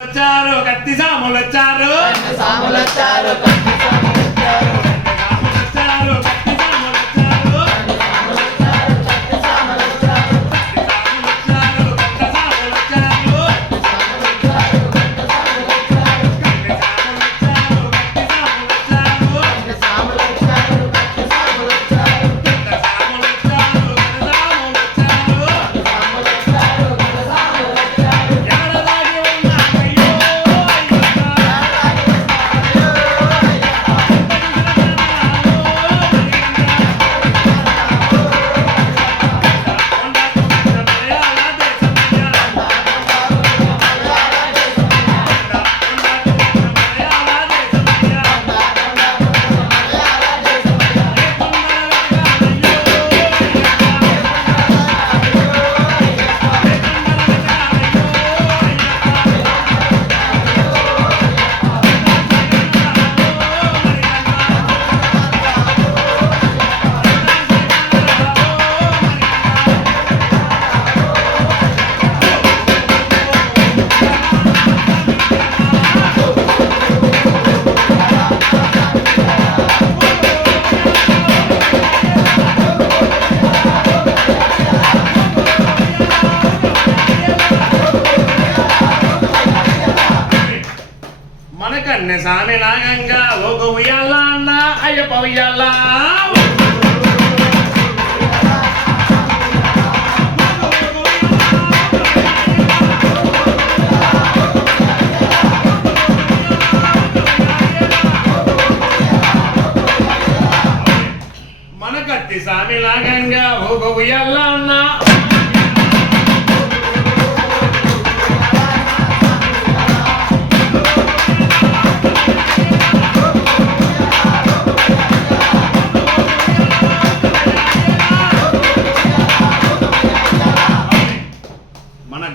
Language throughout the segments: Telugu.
వచ్చారు కత్తి సాములు వచ్చారు మనకన్నె సామి లాగంగా ఒక ఉయ్యాల అన్న అయ్యప్ప ఉయ్యాల మనకత్తి సామి లాగంగా ఒక ఉయ్యాల అన్న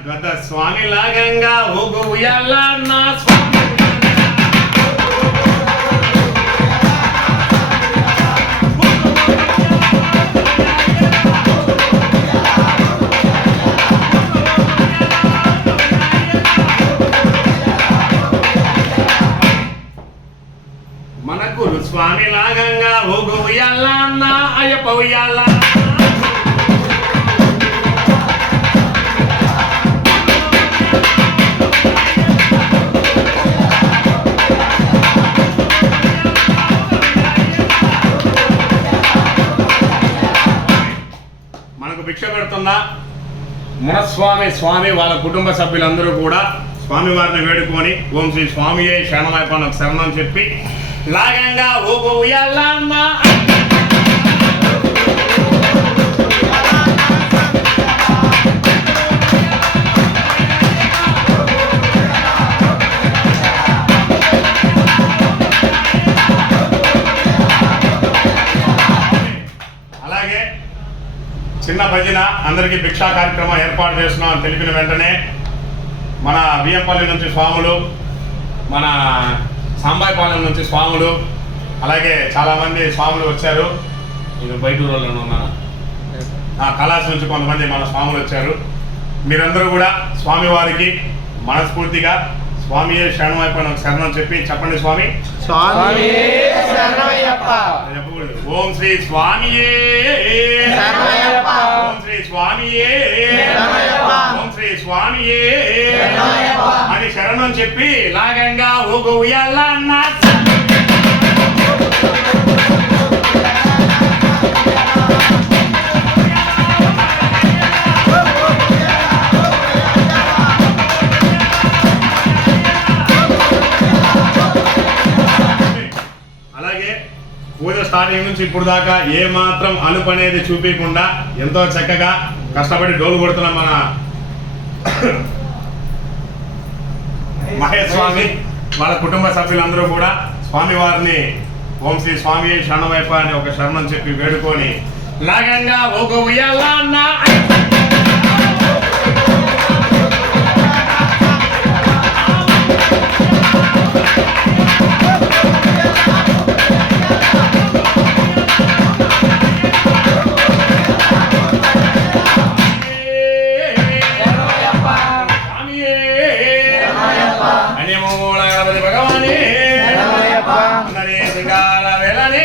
గత స్వామి లాగంగా ఊగు ఉయ్యాల నా స్వామి మనకు స్వామి లాగంగా ఊగు ఉయ్యాల నా అయ్యప్ప ఉయ్యాల భిక్ష పెడుతున్న మునస్వామి స్వామి వాళ్ళ కుటుంబ సభ్యులందరూ కూడా స్వామివారిని వేడుకొని ఓం శ్రీ స్వామియే శరణమయ్యప్ప శరణం చెప్పి లాగంగా ఊగు ఉయ్యాలమ్మ చిన్న భజన అందరికీ భిక్షా కార్యక్రమం ఏర్పాటు చేస్తున్నాం తెలిపిన వెంటనే మన బియ్యంపల్లి నుంచి స్వాములు, మన సాంబాయిపాలెం నుంచి స్వాములు, అలాగే చాలామంది స్వాములు వచ్చారు. నేను బయట ఊళ్ళో ఉన్నాను. కళాశ నుంచి కొంతమంది మన స్వాములు వచ్చారు. మీరందరూ కూడా స్వామివారికి మనస్ఫూర్తిగా స్వామియే శరణమయ్యప్ప శరణం చెప్పి చెప్పండి. స్వామి ఓం శ్రీ స్వామియే ఓం శ్రీ స్వామియే ఓం శ్రీ స్వామియే అని శరణం చెప్పి లాగంగా ఊగు ఉయ్యాల అన్న పూజ స్టార్టింగ్ నుంచి ఇప్పుడు దాకా ఏ మాత్రం అలుపు అనేది చూపించకుండా ఎంతో చక్కగా కష్టపడి డోలు కొడుతున్న మన మహేష్ స్వామి వాళ్ళ కుటుంబ సభ్యులందరూ కూడా స్వామివారిని ఓం శ్రీ స్వామి శరణమయ్యప్ప అని ఒక శరణం చెప్పి వేడుకొని లాగంగా ఒక ఉయ్యాల అన్న Bye. అన్యమూల గణపతి భగవానే శరణమయ్యప్ప. అందరి శ్రీకాల వేళనే